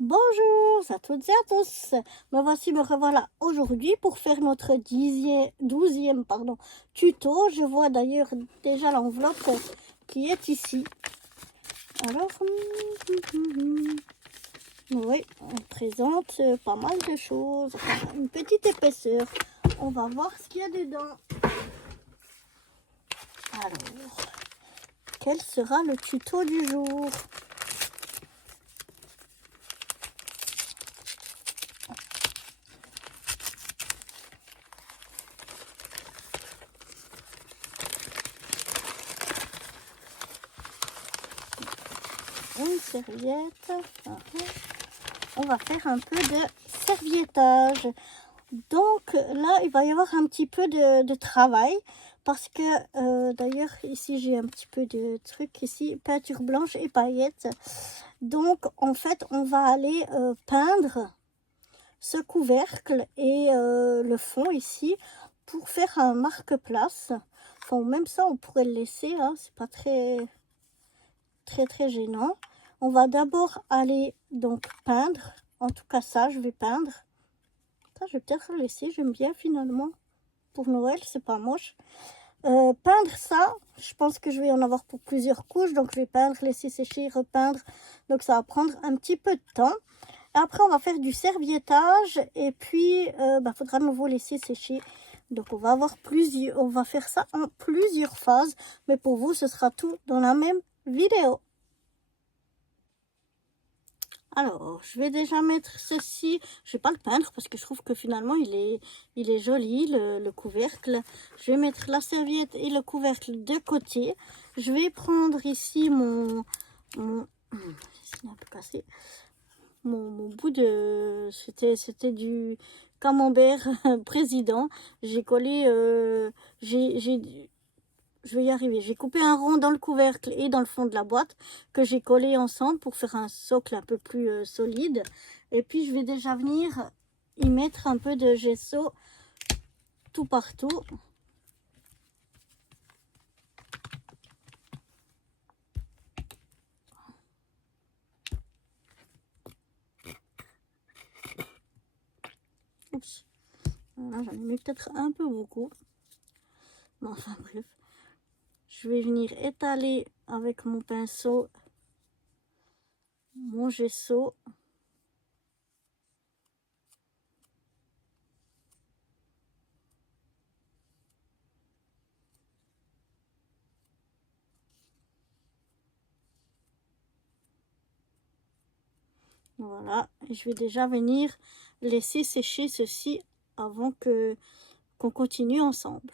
Bonjour à toutes et à tous. Me revoilà aujourd'hui pour faire notre 12e tuto. Je vois d'ailleurs déjà l'enveloppe qui est ici. Alors, oui, on présente pas mal de choses, une petite épaisseur. On va voir ce qu'il y a dedans. Alors, quel sera le tuto du jour? Une serviette. On va faire un peu de serviettage. Donc là, il va y avoir un petit peu de travail parce que d'ailleurs ici j'ai un petit peu de truc ici, peinture blanche et paillettes. Donc en fait, on va aller peindre ce couvercle et le fond ici pour faire un marque-place. Enfin, même ça, on pourrait le laisser, hein, c'est pas très gênant. On va d'abord aller donc peindre. En tout cas, ça, je vais peindre. Ça, je vais peut-être le laisser. J'aime bien finalement. Pour Noël, c'est pas moche. Peindre ça, je pense que je vais en avoir pour plusieurs couches. Donc, je vais peindre, laisser sécher, repeindre. Donc, ça va prendre un petit peu de temps. Après, on va faire du serviettage. Et puis, faudra de nouveau laisser sécher. Donc, on va faire ça en plusieurs phases. Mais pour vous, ce sera tout dans la même vidéo. Alors, je vais déjà mettre ceci. Je vais pas le peindre parce que je trouve que finalement, il est joli, le couvercle. Je vais mettre la serviette et le couvercle de côté. Je vais prendre ici c'est un peu cassé. Mon bout de... C'était du camembert président. J'ai collé... je vais y arriver. J'ai coupé un rond dans le couvercle et dans le fond de la boîte que j'ai collé ensemble pour faire un socle un peu plus solide. Et puis, je vais déjà venir y mettre un peu de gesso tout partout. Oups. Voilà, j'en ai mis peut-être un peu beaucoup. Mais enfin, bref. Je vais venir étaler avec mon pinceau mon gesso. Voilà, et je vais déjà venir laisser sécher ceci avant qu'on continue ensemble.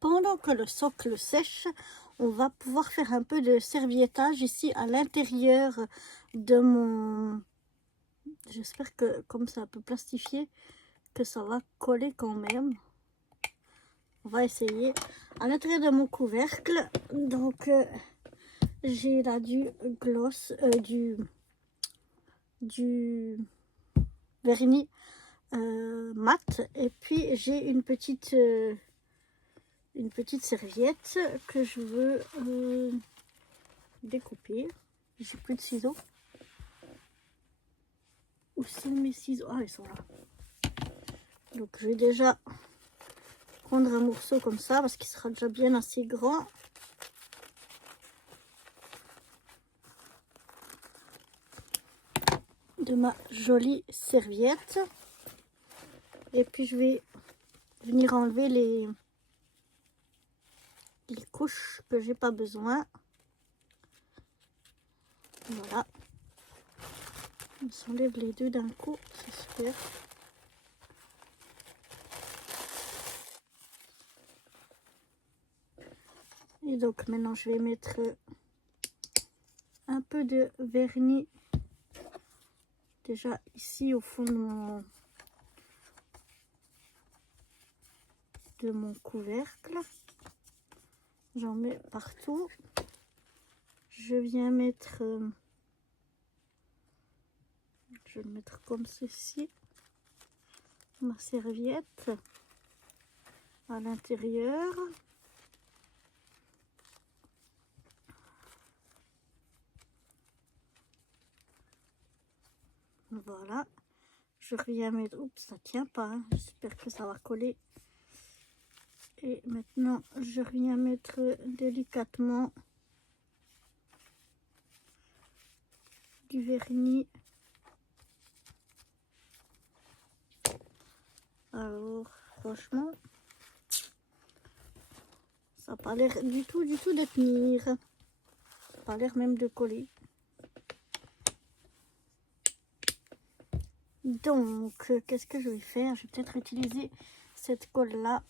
Pendant que le socle sèche, on va pouvoir faire un peu de serviettage ici à l'intérieur de mon... J'espère que comme c'est un peu plastifié, que ça va coller quand même. On va essayer. À l'intérieur de mon couvercle, donc j'ai là du gloss, du vernis mat, et puis j'ai une petite serviette que je veux découper. J'ai plus de ciseaux. Où sont mes ciseaux? Ah, ils sont là. Donc je vais déjà prendre un morceau comme ça parce qu'il sera déjà bien assez grand. De ma jolie serviette. Et puis je vais venir enlever les couches que j'ai pas besoin. Voilà. On s'enlève les deux d'un coup, c'est super. Et donc maintenant je vais mettre un peu de vernis déjà ici au fond de mon couvercle. J'en mets partout. Je viens mettre... je vais le mettre comme ceci. Ma serviette à l'intérieur. Voilà. Je reviens mettre... Oups, ça tient pas. Hein. J'espère que ça va coller. Et maintenant, je reviens mettre délicatement du vernis. Alors, franchement, ça n'a pas l'air du tout de tenir. Ça n'a pas l'air même de coller. Donc, qu'est-ce que je vais faire? Je vais peut-être utiliser cette colle-là.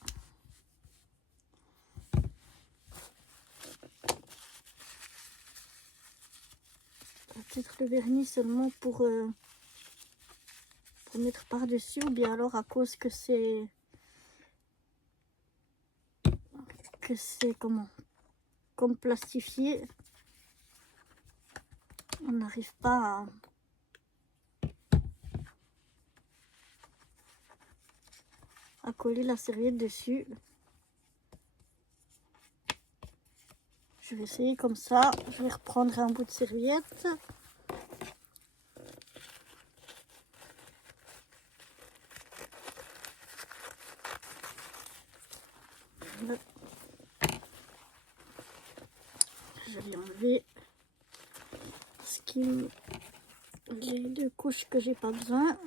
Peut-être le vernis seulement pour mettre par-dessus, ou bien alors à cause que c'est comment, comme plastifié, on n'arrive pas à coller la serviette dessus. Je vais essayer comme ça. Je vais reprendre un bout de serviette. Je vais enlever les deux couches que j'ai pas besoin.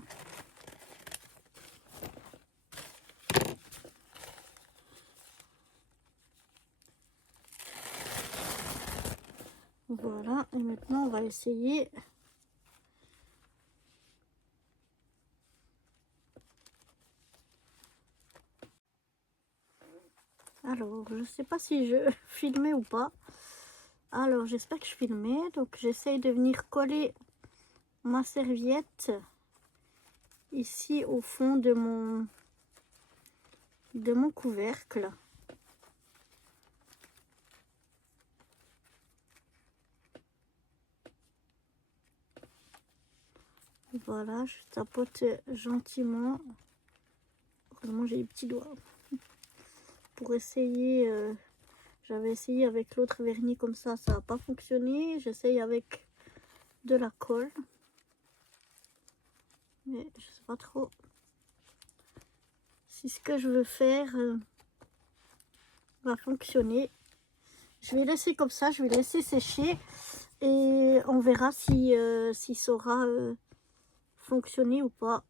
Voilà, et maintenant on va essayer. Alors, je sais pas si je filmais ou pas. Alors, j'espère que je filmais. Donc, j'essaye de venir coller ma serviette ici au fond de mon couvercle. Voilà, je tapote gentiment. Heureusement, j'ai les petits doigts. Pour essayer, j'avais essayé avec l'autre vernis comme ça n'a pas fonctionné. J'essaye avec de la colle. Mais je sais pas trop si ce que je veux faire va fonctionner. Je vais laisser comme ça, je vais laisser sécher et on verra si ça aura fonctionné ou pas.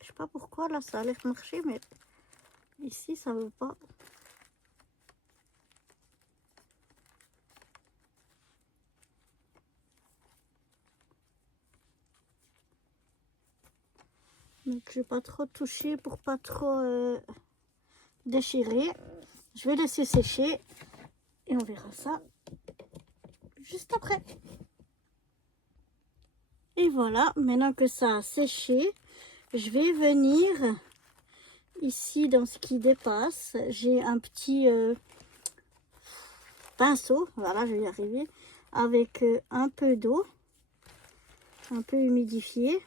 Je sais pas pourquoi là ça a l'air de marcher, mais ici ça veut pas. Donc je vais pas trop toucher pour pas trop déchirer. Je vais laisser sécher et on verra ça juste après. Et voilà, maintenant que ça a séché, je vais venir ici dans ce qui dépasse. J'ai un petit pinceau, voilà, je vais y arriver, avec un peu d'eau, un peu humidifié.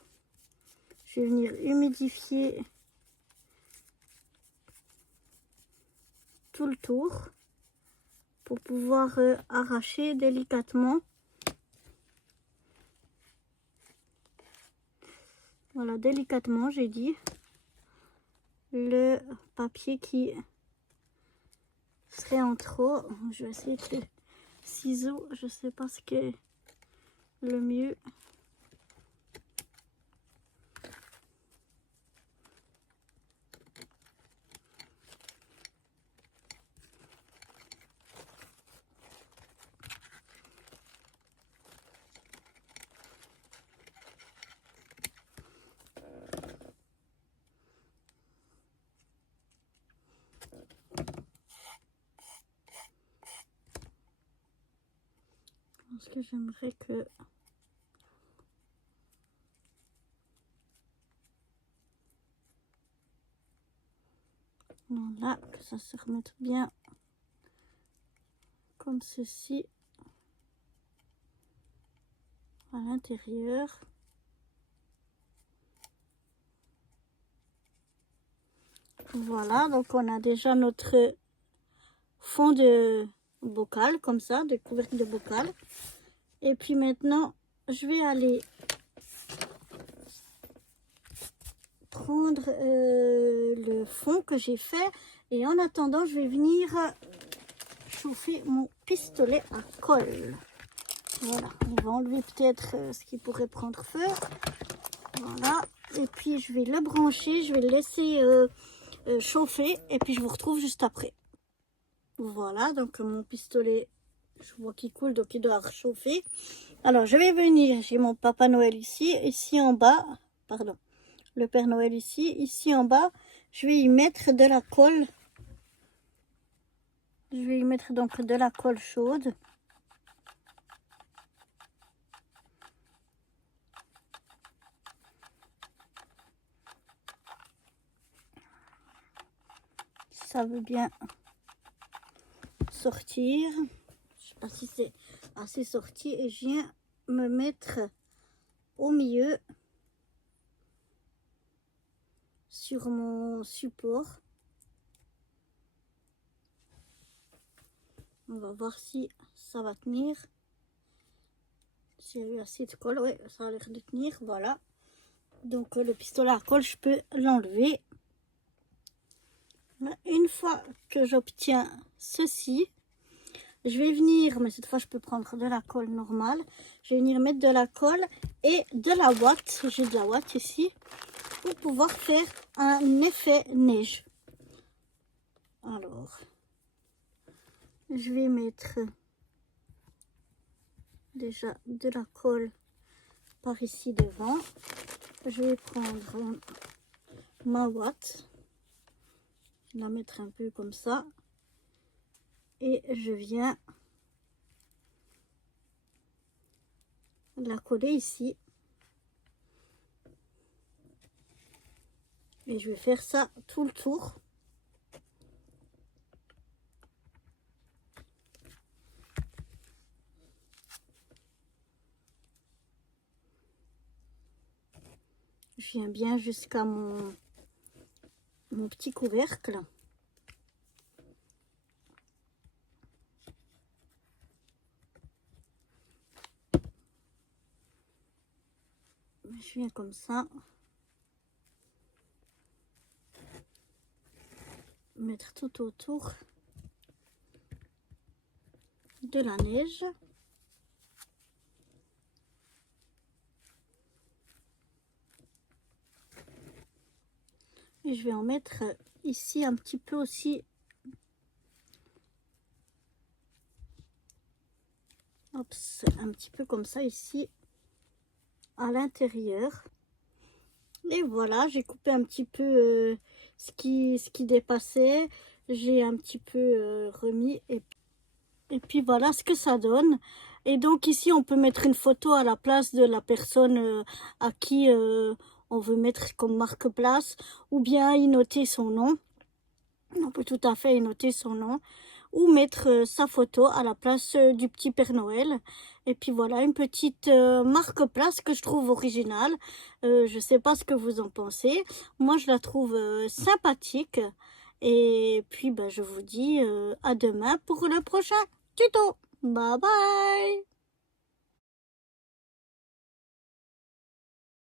Je vais venir humidifier tout le tour pour pouvoir arracher délicatement. Voilà, délicatement, j'ai dit, le papier qui serait en trop. Je vais essayer avec les ciseaux, je sais pas ce qui est le mieux. Parce que j'aimerais que voilà, que ça se remette bien comme ceci à l'intérieur. Voilà, donc on a déjà notre fond de bocal, comme ça, des couvercles de bocal. Et puis maintenant, je vais aller prendre le fond que j'ai fait. Et en attendant, je vais venir chauffer mon pistolet à colle. Voilà, on va enlever peut-être ce qui pourrait prendre feu. Voilà, et puis je vais le brancher, je vais le laisser chauffer et puis je vous retrouve juste après. Voilà, donc mon pistolet, je vois qu'il coule, donc il doit réchauffer. Alors je vais venir, j'ai mon Papa Noël ici en bas, pardon, le Père Noël ici en bas, je vais y mettre de la colle. Je vais y mettre donc de la colle chaude. Ça veut bien sortir. Je sais pas si c'est assez sorti et je viens me mettre au milieu sur mon support. On va voir si ça va tenir. S'il y a eu assez de colle, oui, ça a l'air de tenir. Voilà. Donc le pistolet à colle, je peux l'enlever. Une fois que j'obtiens ceci, je vais venir, mais cette fois je peux prendre de la colle normale. Je vais venir mettre de la colle et de la ouate. J'ai de la ouate ici pour pouvoir faire un effet neige. Alors, je vais mettre déjà de la colle par ici devant. Je vais prendre ma ouate, je vais la mettre un peu comme ça et je viens la coller ici et je vais faire ça tout le tour. Je viens bien jusqu'à mon petit couvercle. Je viens comme ça. Mettre tout autour de la neige. Et je vais en mettre ici un petit peu aussi. Hop, un petit peu comme ça ici à l'intérieur. Et voilà, j'ai coupé un petit peu ce qui dépassait. J'ai un petit peu remis et puis voilà ce que ça donne. Et donc ici on peut mettre une photo à la place de la personne à qui on veut mettre comme marque-place, ou bien y noter son nom. On peut tout à fait y noter son nom, ou mettre sa photo à la place du petit Père Noël. Et puis voilà, une petite marque-place que je trouve originale. Je sais pas ce que vous en pensez. Moi, je la trouve sympathique. Et puis, je vous dis à demain pour le prochain tuto. Bye bye!